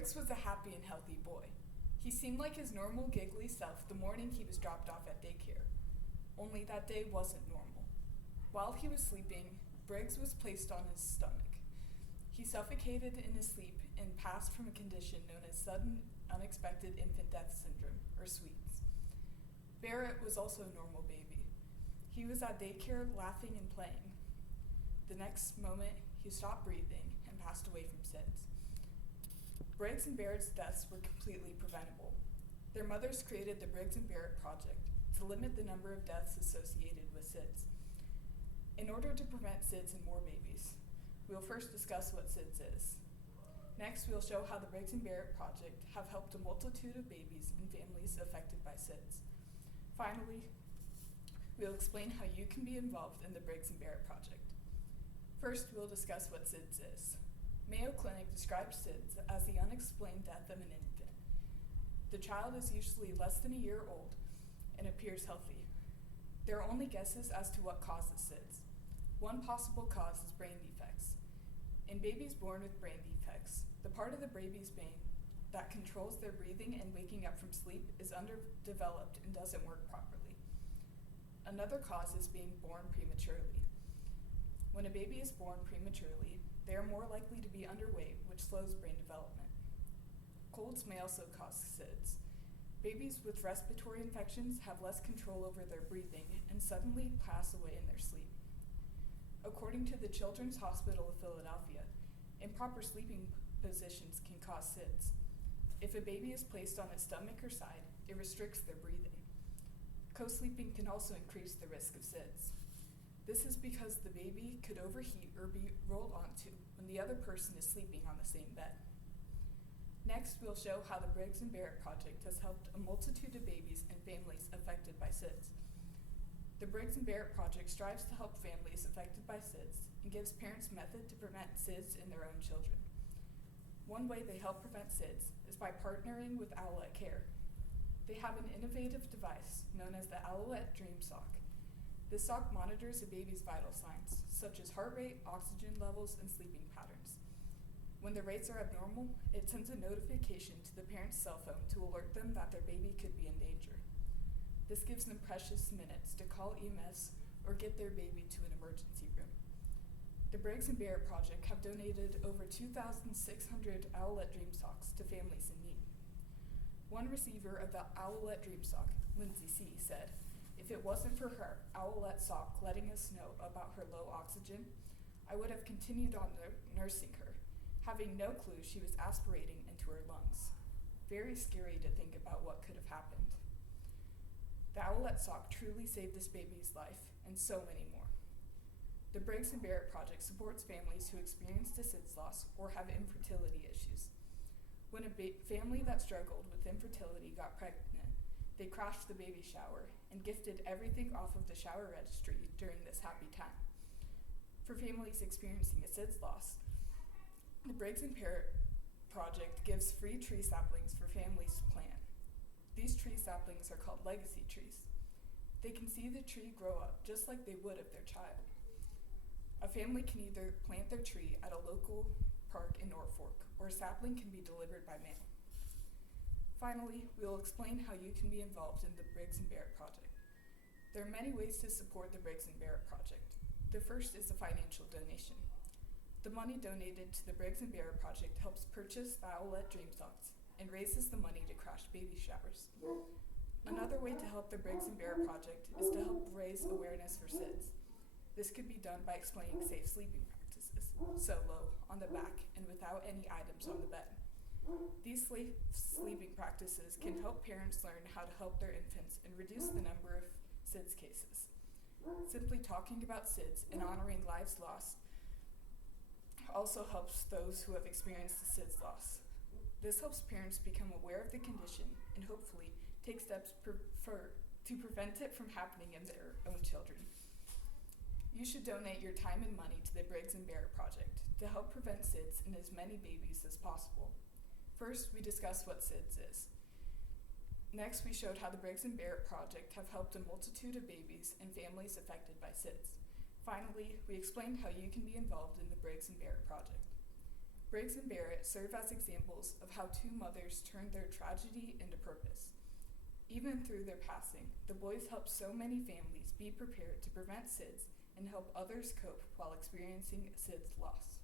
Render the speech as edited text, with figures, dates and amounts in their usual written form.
Briggs was a happy and healthy boy. He seemed like his normal giggly self the morning he was dropped off at daycare. Only that day wasn't normal. While he was sleeping, Briggs was placed on his stomach. He suffocated in his sleep and passed from a condition known as sudden unexpected infant death syndrome, or SWEETS. Barrett was also a normal baby. He was at daycare laughing and playing. The next moment, he stopped breathing and passed away from SIDS. Briggs and Barrett's deaths were completely preventable. Their mothers created the Briggs and Barrett Project to limit the number of deaths associated with SIDS. In order to prevent SIDS in more babies, we'll first discuss what SIDS is. Next, we'll show how the Briggs and Barrett Project have helped a multitude of babies and families affected by SIDS. Finally, we'll explain how you can be involved in the Briggs and Barrett Project. First, we'll discuss what SIDS is. Mayo Clinic describes SIDS as the unexplained death of an infant. The child is usually less than a year old and appears healthy. There are only guesses as to what causes SIDS. One possible cause is brain defects. In babies born with brain defects, the part of the baby's brain that controls their breathing and waking up from sleep is underdeveloped and doesn't work properly. Another cause is being born prematurely. When a baby is born prematurely, they are more likely to be underweight, which slows brain development. Colds may also cause SIDS. Babies with respiratory infections have less control over their breathing and suddenly pass away in their sleep. According to the Children's Hospital of Philadelphia, improper sleeping positions can cause SIDS. If a baby is placed on its stomach or side, it restricts their breathing. Co-sleeping can also increase the risk of SIDS. This is because the baby could overheat or be rolled onto when the other person is sleeping on the same bed. Next, we'll show how the Briggs and Barrett Project has helped a multitude of babies and families affected by SIDS. The Briggs and Barrett Project strives to help families affected by SIDS and gives parents method to prevent SIDS in their own children. One way they help prevent SIDS is by partnering with Owlet Care. They have an innovative device known as the Owlet Dream Sock. This sock monitors a baby's vital signs, such as heart rate, oxygen levels, and sleeping patterns. When the rates are abnormal, it sends a notification to the parent's cell phone to alert them that their baby could be in danger. This gives them precious minutes to call EMS or get their baby to an emergency room. The Briggs and Barrett Project have donated over 2,600 Owlet Dream Socks to families in need. One receiver of the Owlet Dream Sock, Lindsay C., said, "If it wasn't for her Owlet sock letting us know about her low oxygen, I would have continued on nursing her, having no clue she was aspirating into her lungs. Very scary to think about what could have happened." The Owlet sock truly saved this baby's life, and so many more. The Briggs and Barrett Project supports families who experience SIDS loss or have infertility issues. When a family that struggled with infertility got pregnant, they crashed the baby shower and gifted everything off of the shower registry during this happy time. For families experiencing a SIDS loss, the Briggs and Barrett Project gives free tree saplings for families to plant. These tree saplings are called legacy trees. They can see the tree grow up just like they would of their child. A family can either plant their tree at a local park in Norfolk, or a sapling can be delivered by mail. Finally, we will explain how you can be involved in the Briggs and Barrett Project. There are many ways to support the Briggs and Barrett Project. The first is a financial donation. The money donated to the Briggs and Barrett Project helps purchase the Owlet Dream Socks and raises the money to crash baby showers. Another way to help the Briggs and Barrett Project is to help raise awareness for SIDS. This could be done by explaining safe sleeping practices, solo, on the back, and without any items on the bed. These safe sleeping practices can help parents learn how to help their infants and reduce the number of SIDS cases. Simply talking about SIDS and honoring lives lost also helps those who have experienced the SIDS loss. This helps parents become aware of the condition and hopefully take steps to prevent it from happening in their own children. You should donate your time and money to the Briggs and Barrett Project to help prevent SIDS in as many babies as possible. First, we discussed what SIDS is. Next, we showed how the Briggs and Barrett Project have helped a multitude of babies and families affected by SIDS. Finally, we explained how you can be involved in the Briggs and Barrett Project. Briggs and Barrett serve as examples of how two mothers turned their tragedy into purpose. Even through their passing, the boys helped so many families be prepared to prevent SIDS and help others cope while experiencing SIDS loss.